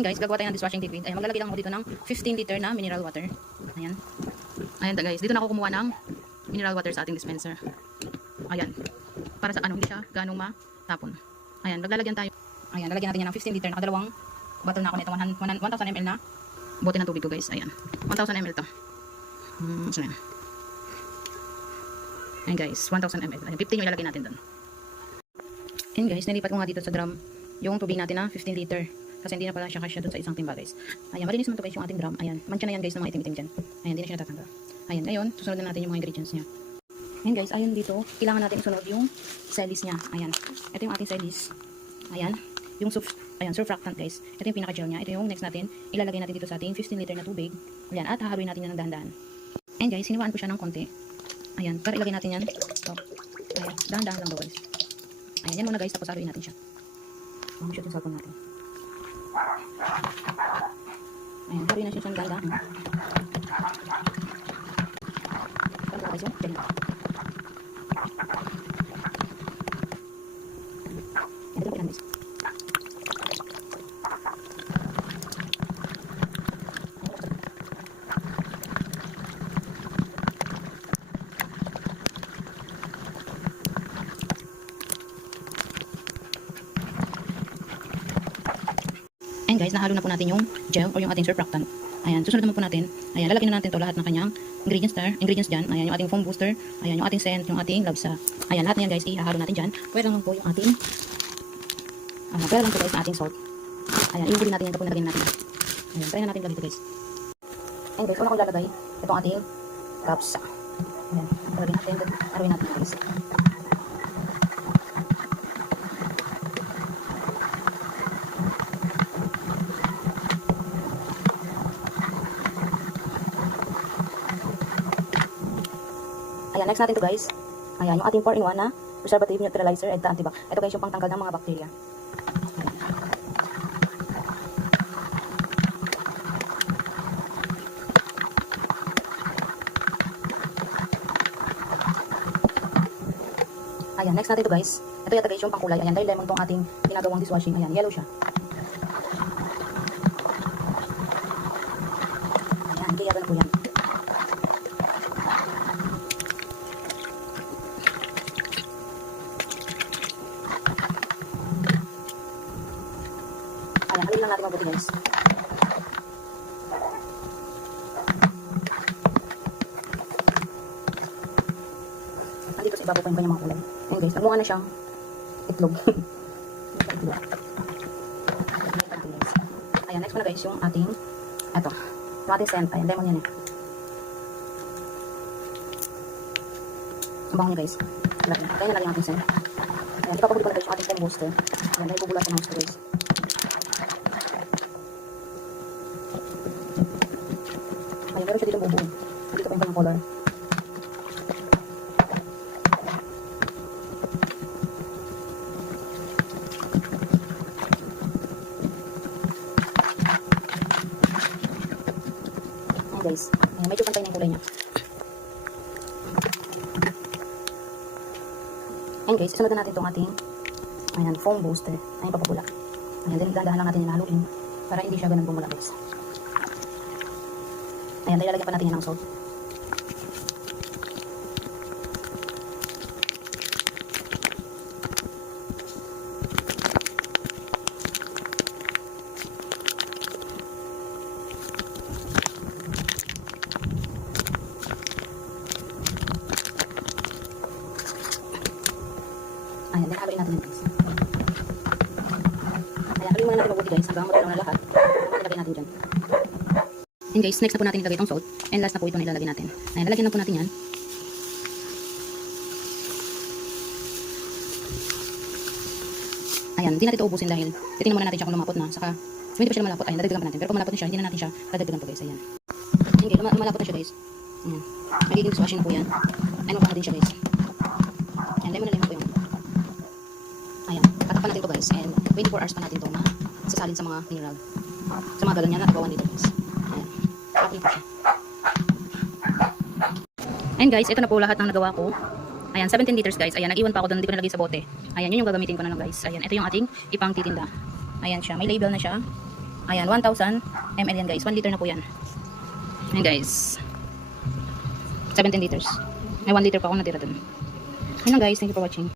Ayan guys, gagawa tayo ng dishwashing liquid. Ayan, maglalagay lang ako dito ng 15 liter na mineral water. Ayan. Ayan guys, dito na ako kumuha ng mineral water sa ating dispenser. Ayan. Para sa hindi siya ganong matapon. Ayan, maglalagyan tayo. Ayan, lalagyan natin yan ng 15 liter. Nakadalawang bottle na ako nito. 1000 ml na bote ng tubig ko guys. Ayan. 1000 ml to. So yan. Ayan guys, 1000 ml. Ayan, 15 yung ilalagay natin doon. Ayan guys, nilipat ko nga dito sa drum yung tubig natin na 15 liter. Kasi hindi na pala siya kasya doon sa isang timba guys. Ayan, malinis naman to guys yung ating drum. Ayan, mancha na yan guys ng mga itim-itim dyan. Ayan, hindi na siya natatanggal. Ayan, ngayon, susunod na natin yung mga ingredients niya. Ayan guys, ayon dito, kailangan natin isunod yung celis niya. Ayan, ito yung ating celis. Ayan, yung surfactant guys. Ito yung pinaka-gel niya. Ito yung next natin, ilalagay natin dito sa ating 15 liter na tubig. Ayan, at hahaluin natin yan ng dahan-dahan. Ayan guys, hiniwaan ko siya ng konti. Ayan, para ilagay natin yan. So, ayan, dahan-dahan lang daw guys. Ayan, yan muna guys, tapos haluin natin siya. Shoot yung cellphone natin. Ayan, haluin na siya siyang dahan-dahan. Para guys yung gel. Yan, ito lang guys. Ayan guys, nahalo na po natin yung gel or yung ating surfactant. Ayan, susunod naman po natin. Ayan, lalagyan na natin to lahat ng kanyang ingredients dyan. Ayan, yung ating foam booster. Ayan, yung ating scent, yung ating labsa. Ayan, lahat na yan guys, ihahalo natin dyan. Pwede lang po yung ating pwede lang po guys na ating salt. Ayan, ihuli natin yan kapag nalagyan natin. Ayan, try na natin lagay ito guys. Ayan guys, una ko lalagay itong ating labsa. Ayan, lalagyan natin, haluin natin guys. Ayan, next natin to guys. Ayan, yung ating 4-in-1 na preservative neutralizer and antibac. Ito guys yung pangtanggal ng mga bakterya. Ayan, next natin to guys. Ito yata guys yung pangkulay. Ayan, dahil lemon tong ating ginagawang dishwashing. Ayan, yellow siya. Ayan, kaya ganun po yan. Ayan, halin lang natin mabuti guys. Nandito sa ibabaw pa yung kanyang mga kulay. Ayan guys, namunga na siyang itlog. Ayan, next ko na guys yung ating scent. Ayan, lemon yan eh. Ang bango niya guys. Kaya na lang yung ating scent. Ayan, ipapahuli ko na guys yung ating foam booster. Ayan, dahil bubula sa mouse ko guys. Ayan, meron siya dito bubuo. Dito pa yung kanyang color. Ayan guys. Ayan, medyo pantay na yung kulay niya. Ayan guys, isunod na natin itong ating foam booster. Ayan, papapula. Ayan, dahan-dahan lang natin hinahaluin para hindi siya ganun bumula guys. Ayan, dahil lalagyan pa natin yan ng salt. Ayan, dahil haluin natin yan guys. Ayan, haluin muna natin mabuti guys hanggang matulaw na lahat. Ayan, ilagay natin dyan. And guys, next na po natin ilagay itong salt. And last na po ito na ilalagay natin. Ayan, lalagyan na po natin yan. Ayan, hindi natin ito ubusin dahil titingnan muna natin siya kung lumapot na. Saka, hindi pa siya lumalapot. Ayan, dadagdagan pa natin. Pero kung malapot na siya, hindi na natin siya dadagdagan po guys. Ayan. Ayan guys, lumalapot na siya guys. Ayan. Magiging dishwashing na po yan. Ayan, mapaka din siya guys. Ayan, lemon na lemon po yun. Ayan, tatakpan natin ito guys. And 24 hours pa natin ito sasalin sa mga mineral. Sa mga galon niya na nagawan dito guys. Ayan. And guys, ito na po lahat ng nagawa ko. Ayan, 17 liters guys. Ayan, nag-iwan pa ako doon, hindi ko nalagay sa bote. Ayan, yun yung gagamitin ko na lang guys. Ayan, ito yung ating ipang titinda. Ayan siya, may label na siya. Ayan, 1,000 ml yan guys. 1 liter na po yan. Ayan guys. 17 liters. May 1 liter pa ako natira dun. Ayan lang guys. Thank you for watching.